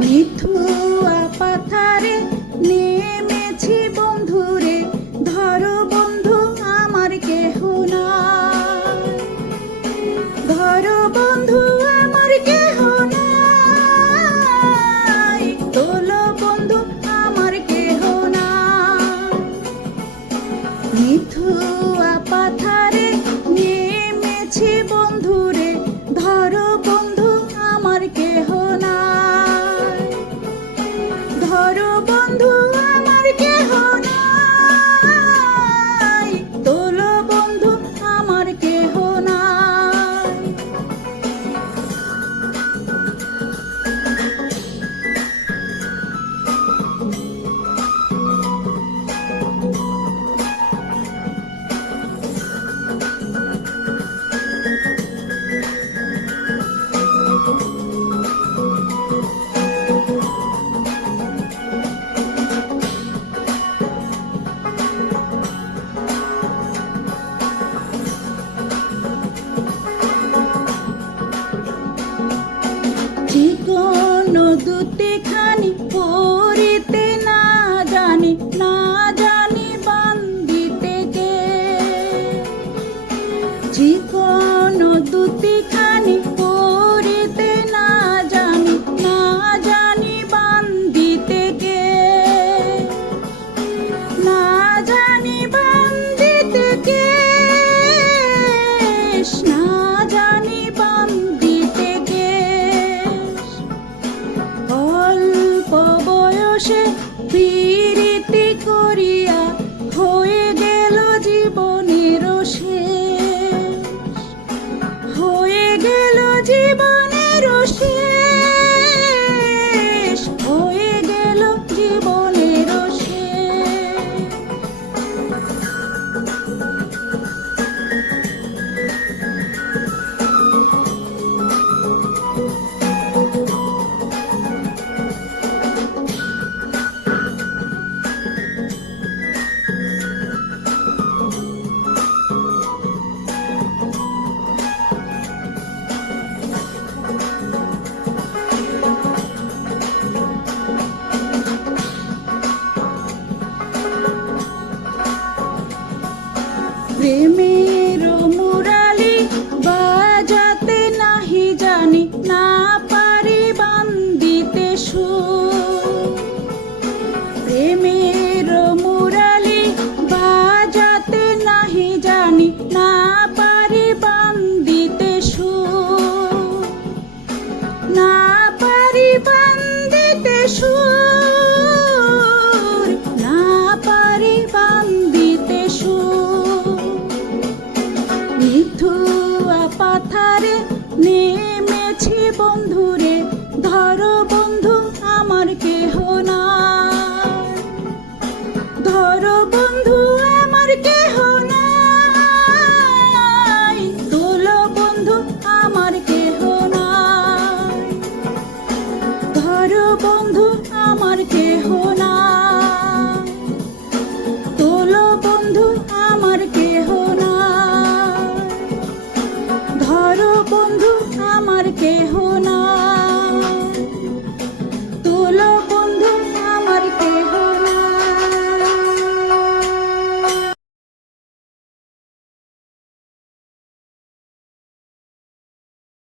মিথুয়া পাথারে নেমেছি বন্ধুরে, ধরো বন্ধু আমার কেহ নাই, ধরো বন্ধু আমার কেহ নাই, তোলো বন্ধু আমার কেহ নাই। মিথুয়া পাথারে নেমেছি বন্ধুরে, ধরো বন্ধু আমার কেহ নাই, ধরো বন্ধু আমার কেহ নাই, তোলো বন্ধু আমার কেহ নাই। চিকন দুটি খানি পরিতে না জানি, না জানি বান্দিতে কে, চিকন দুটি খানি পরিতে না জানি, না জানি বান্দিতে কে, না জানি বান্দিতে কে, না জানি বান্দিতে কে। অল্প বয়সে প্রীতি করিয়া হয়ে গেল জীবনের শেষ, হয়ে গেল জীবনের শেষ, হয়ে গেল জীবনের শেষ। প্রেমের মুরালি বাজাতে নাহি জানি, না পারি বান্দিতে সুর, প্রেমের মুরালি বাজাতে নাহি জানি, না পারি বান্দিতে সুর, না পারি বান্দিতে সুর, না পারি বান্দিতে সুর। মিথুয়া পাথারে নেমেছি বন্ধুরে, ধরো বন্ধু আমার কেহ নাই, ধরো বন্ধু আমার কেহ নাই, তোলো বন্ধু আমার কেহ নাই, ধরো বন্ধু আমার কেহ নাই, তোলো বন্ধু আমার কেহ নাই, ধরো বন্ধু আমার কেহ নাই, তোলো বন্ধু আমার কেহ